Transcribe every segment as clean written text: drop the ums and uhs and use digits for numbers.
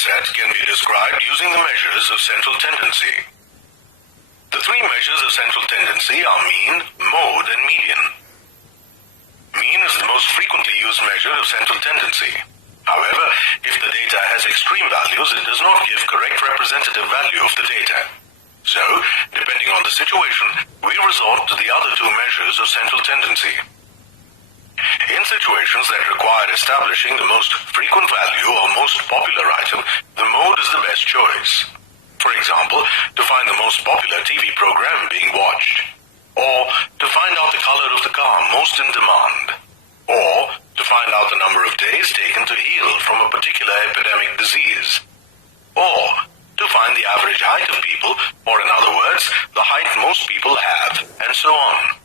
set can be described using the measures of central tendency. The three measures of central tendency are mean, mode, and median. Mean is the most frequently used measure of central tendency. However, if the data has extreme values, it does not give correct representative value of the data. So, depending on the situation, we resort to the other two measures of central tendency. In situations that require establishing the most frequent value or most popular item, the mode is the best choice. For example, to find the most popular TV program being watched, or to find out the color of the car most in demand, or to find out the number of days taken to heal from a particular epidemic disease, or to find the average height of people, or in other words, the height most people have, and so on.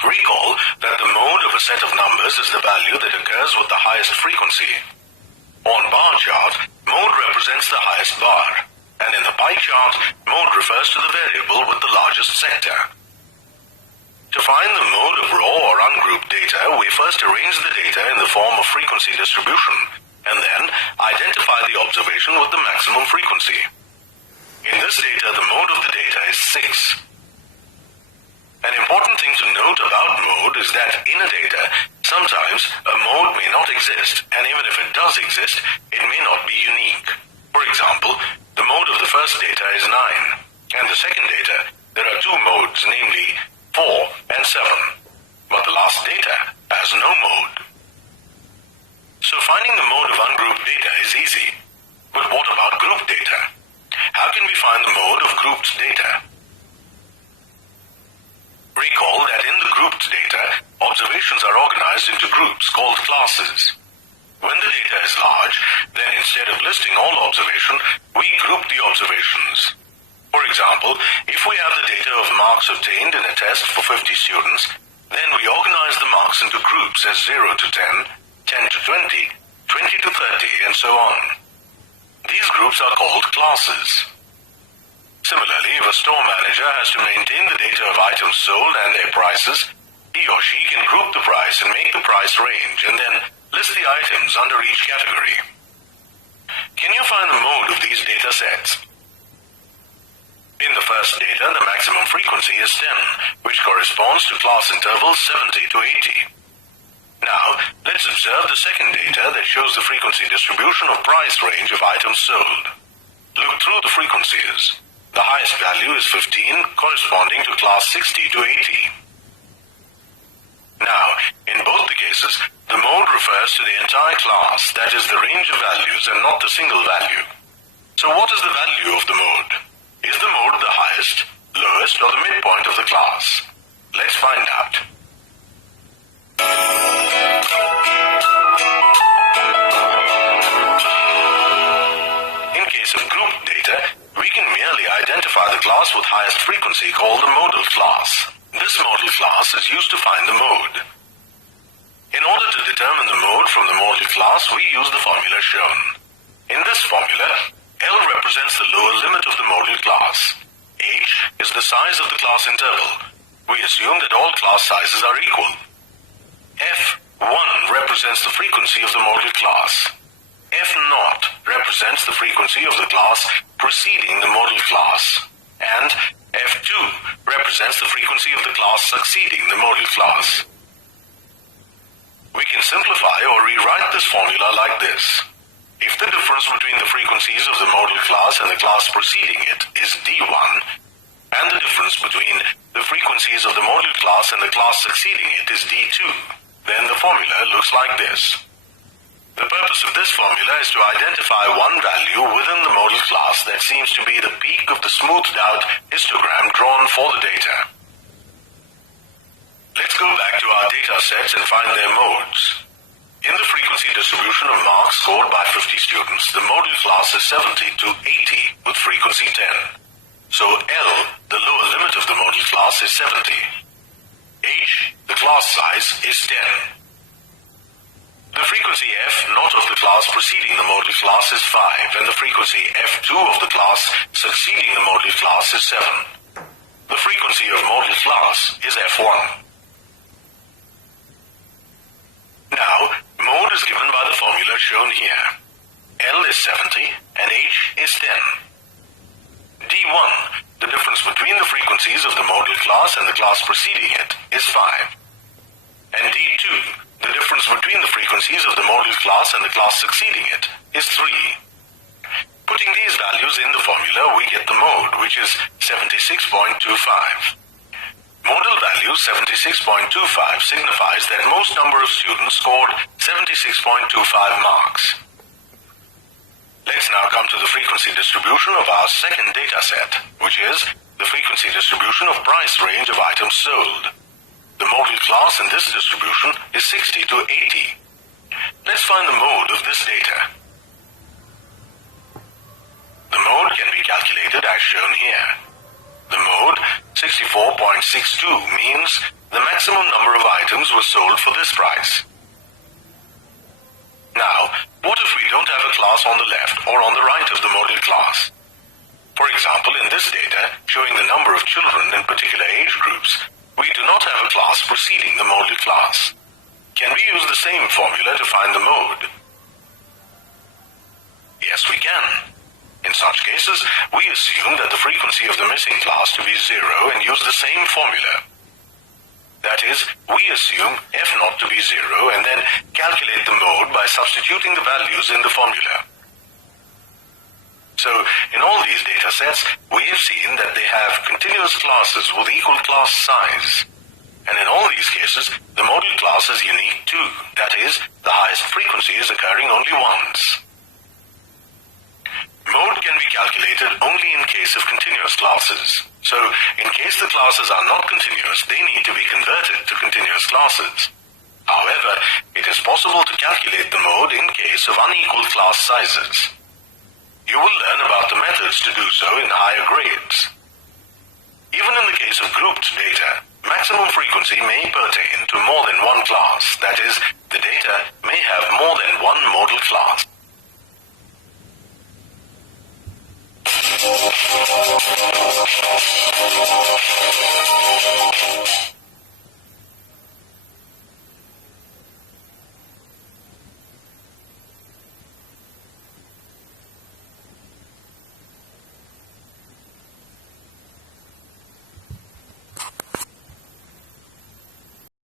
Recall that the mode of a set of numbers is the value that occurs with the highest frequency. On bar chart, mode represents the highest bar, and in the pie chart, mode refers to the variable with the largest sector. To find the mode of raw or ungrouped data, we first arrange the data in the form of frequency distribution, and then identify the observation with the maximum frequency. In this data, the mode of the data is 6. An important thing to note about mode is that in a data, sometimes a mode may not exist, and even if it does exist, it may not be unique. For example, the mode of the first data is 9, and the second data, there are two modes, namely 4 and 7, but the last data has no mode. So finding the mode of ungrouped data is easy, but what about grouped data? How can we find the mode of grouped data? Recall that in the grouped data, observations are organized into groups called classes. When the data is large, then instead of listing all observation, we group the observations. For example, if we have the data of marks obtained in a test for 50 students, then we organize the marks into groups as 0 to 10, 10 to 20, 20 to 30, and so on. These groups are called classes. Similarly, if a store manager has to maintain the data of items sold and their prices, he or she can group the price and make the price range, and then list the items under each category. Can you find the mode of these data sets? In the first data, the maximum frequency is 10, which corresponds to class intervals 70 to 80. Now, let's observe the second data that shows the frequency distribution of price range of items sold. Look through the frequencies. The highest value is 15, corresponding to class 60 to 80. Now, in both the cases, the mode refers to the entire class, that is the range of values and not the single value. So what is the value of the mode? Is the mode the highest, lowest, or the midpoint of the class? Let's find out. In case of grouped data, we can merely identify the class with highest frequency called the modal class. This modal class is used to find the mode. In order to determine the mode from the modal class, we use the formula shown. In this formula, L represents the lower limit of the modal class. H is the size of the class interval. We assume that all class sizes are equal. F1 represents the frequency of the modal class. F0 represents the frequency of the class preceding the modal class, and F2 represents the frequency of the class succeeding the modal class. We can simplify or rewrite this formula like this. If the difference between the frequencies of the modal class and the class preceding it is D1, and the difference between the frequencies of the modal class and the class succeeding it is D2, then the formula looks like this. The purpose of this formula is to identify one value within the modal class that seems to be the peak of the smoothed out histogram drawn for the data. Let's go back to our data sets and find their modes. In the frequency distribution of marks scored by 50 students, the modal class is 70 to 80 with frequency 10. So L, the lower limit of the modal class, is 70. H, the class size, is 10. The frequency F0 of the class preceding the modal class is 5, and the frequency F2 of the class succeeding the modal class is 7. The frequency of modal class is F1. Now, mode is given shown here. L is 70 and H is 10. D1, the difference between the frequencies of the modal class and the class preceding it, is 5. And D2, the difference between the frequencies of the modal class and the class succeeding it, is 3. Putting these values in the formula, we get the mode, which is 76.25. Modal value 76.25 signifies that most number of students scored 76.25 marks. Let's now come to the frequency distribution of our second data set, which is the frequency distribution of price range of items sold. The modal class in this distribution is 60 to 80. Let's find the mode of this data. The mode can be calculated as shown here. The mode 64.62 means the maximum number of items was sold for this price. Now, what if we don't have a class on the left or on the right of the modal class? For example, in this data, showing the number of children in particular age groups, we do not have a class preceding the modal class. Can we use the same formula to find the mode? Yes, we can. In such cases, we assume that the frequency of the missing class to be 0 and use the same formula. That is, we assume f0 to be 0 and then calculate the mode by substituting the values in the formula. So, in all these data sets, we have seen that they have continuous classes with equal class size. And in all these cases, the modal class is unique too. That is, the highest frequency is occurring only once. Mode can be calculated only in case of continuous classes. So, in case the classes are not continuous, they need to be converted to continuous classes. However, it is possible to calculate the mode in case of unequal class sizes. You will learn about the methods to do so in higher grades. Even in the case of grouped data, maximum frequency may pertain to more than one class, that is,